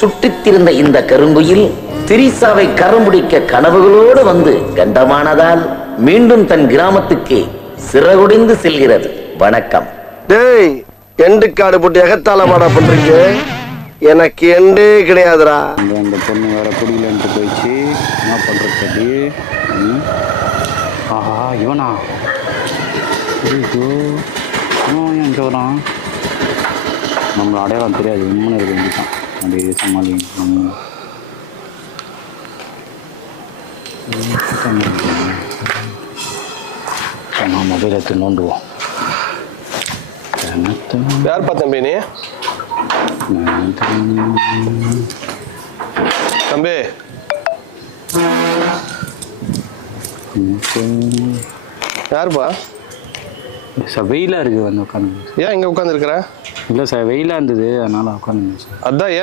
சுட்டித்திருந்த இந்த கருங்குயில் திரிசாவை கரம்பிடிக்க கனவுகளோடு வந்து கண்டமானதால் மீண்டும் தன் கிராமத்துக்கே சிறகுடிந்து செல்கிறது. வணக்கம். டேய், எண்டு காடு போட்டு எகத்தால மாடா பண்றீங்க. எனக்கு எண்டே கிடையாதுடா. அந்த பொண்ணு வேற குடியிலன்ட்டு போயிடுச்சு. என்ன பண்றது? ஆஹா, இவனா? எங்கே வரான்? நம்மளை அடையாளம் தெரியாது. உண்மையான இருக்க வேண்டியதான். அப்படியே சமாளி. நான் மொபைல் எடுத்து நோண்டுவோம். யார் பார்த்தம்பி நீ? தம்பி, யாருப்பா? சார் வெயிலாக இருக்குது வந்து உட்காந்து. ஏன் இங்கே உட்காந்துருக்குற? இல்லை சார் வெயிலாக இருந்தது, அதனால் உட்காந்து. அதான் ஏன்